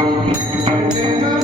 Música